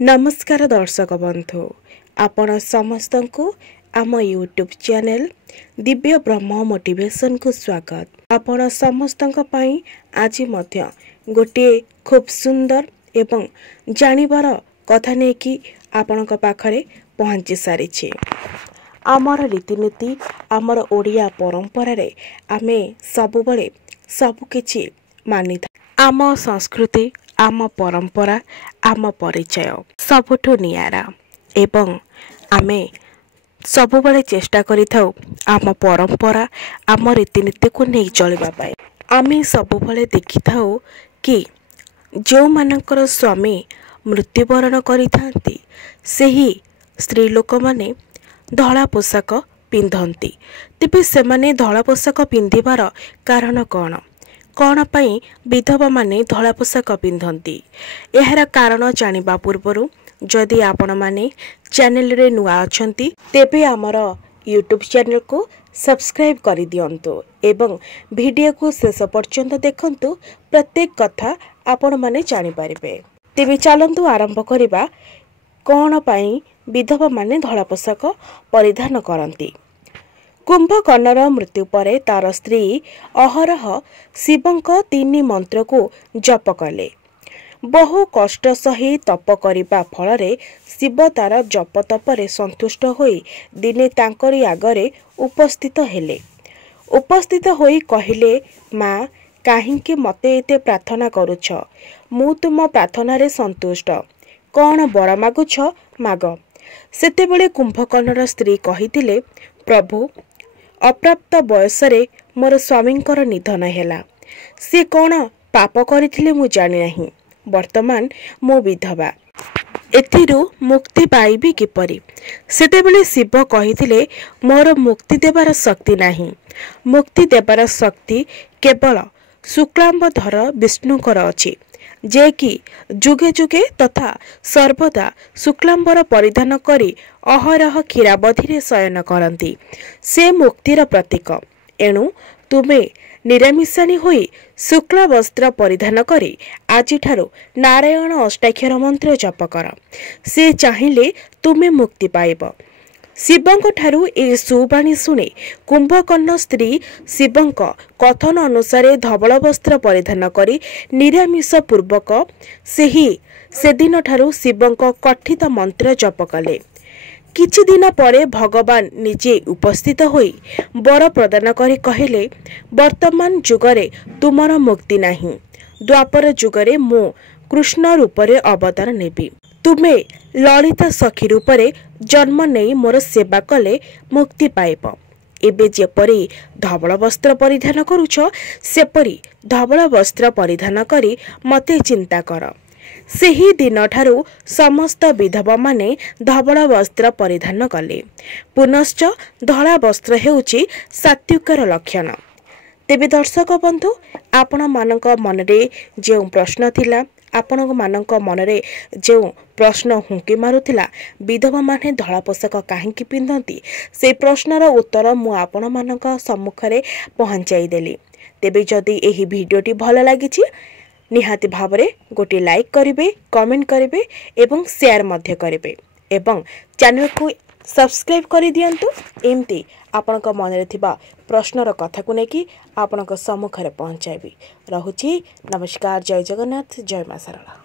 नमस्कार दर्शक बंधु आपण समस्त को आम यूट्यूब चैनल दिव्य ब्रह्म मोटिवेशन को स्वागत। आपण समस्त आज मध्य गोटे खूब सुंदर एवं जानिबार कथा नहीं कि आपण पाखरे पहुँची सारी। आमर रीतिनीति आमर ओडिया परंपरा रे आमे सबुबले सबकिछि मानि था। आम संस्कृति आम परंपरा आम परिचय सबुठु नियारा एवं आमे सबुबले चेष्टा करिथाउ आम परंपरा आम रीतिनीति को नहीं चलिबा पाए। आमे सबुबले देखिथाउ कि जो मानकर स्वामी मृत्युवरण करिथांती सेही स्त्री लोक माने धला पोशाक पिंधंती। तेबे सेमाने धला पोशाक पिंधिबार कारण कौन पाई विधवा माने धला पोशाक पिंधंती एहार कारण जानिबा पूर्वरु जदि आपण माने चैनल रे नुआ अछंती तेबे हमर यूट्यूब चैनल को सब्सक्राइब करि दियंतु एवं वीडियो को शेष पर्यंत देखंतु। प्रत्येक कथा आपण माने जानि परिबे। तेबे चलंतु आरंभ करिबा कौन पाई विधवा माने धला पोशाक परिधान करंती। कुंभकर्णर मृत्यु परे तार स्त्री अहरह शिवंक 3 मंत्र को जप कले। बहु कष्ट सही तप करिबा फलरे शिव तार जप तपरे संतुष्ट होई दिने तांकरी आगरे उपस्थित हेले। उपस्थित होई कहिले, माँ काहींके मते एते प्रार्थना करुछ, मु तुम प्रार्थना रे संतुष्ट, कौन बर मागुछ माग। सेतेबेले कुंभकर्णर स्त्री कहिथिले, प्रभु अप्राप्त बयसरे मोर स्वामींकर निधन हेला। से कौन पाप करिथिले मु जानि नाही। वर्तमान मो विधवा, एथिरु मुक्ति पाइबी किपरि। सेतेबेले शिव कहिथिले, मोर मुक्ति देबार शक्ति नाही। मुक्ति देबार शक्ति केवल शुक्लांबधर विष्णुकर अछि, जे कि जुगे जुगे तथा सर्वदा शुक्लांबर परिधान करी अहरह क्षीराबधि शयन करती। से मुक्तिर प्रतीक। एणु तुमे निरामिषाणी होई शुक्ल वस्त्र परिधान करी आजिठारु नारायण अष्टाक्षर मंत्र जप कर। से चाहिले तुमे मुक्ति पाइब। शिवंक ठारू ए सुबाणी शुणी कुंभकर्ण स्त्री शिवंक कथन अनुसार धवल वस्त्र परिधान करी निरामिष पूर्वक सेदिन ठारू शिवंक कथित मंत्र जप कले। किछि दिन परे भगवान निजे उपस्थित होई वर प्रदान करी कहिले, वर्तमान जुगरे तुमर मुक्ति नाही। द्वापर जुगरे मु कृष्ण रूपरे अवतार नेबी। तुमे ललिता सखी रूपरे जन्म नहीं मोर सेवा कले मुक्ति पाइब। एबे जेपरी धवल वस्त्र परिधान करुछ सेपरी धवल वस्त्र परिधान करी मते चिंता कर। सेही दिन ठारू समस्त विधवा माने धवल वस्त्र परिधान कले। पुनश्च धला वस्त्र हेउची सात्विकर लक्षण। तेबे दर्शक बंधु आपण मानक मनरे जे प्रश्न थिला, आपण मानक मनरे जो प्रश्न हुंकी मारुथिला विधवा माने धला पोशाक काहेकि पिंधंती, से प्रश्नर उत्तर मु आपण मानक सम्मुखरे पहुंचाई देली। तेबे जदि एही भिडियोटी भल लागिछि निहाती भावरे गोटे लाइक करिवे, कमेंट करिवे एवं शेयर मध्य करिवे एवं चैनल को सब्सक्राइब करि दियंतु। एमती आपनक मनरे थिबा प्रश्नर कथा को नेकी आपनक सम्मुखरे पहुंचाइबी। रहुछि नमस्कार, जय जगन्नाथ, जय मां शारदा।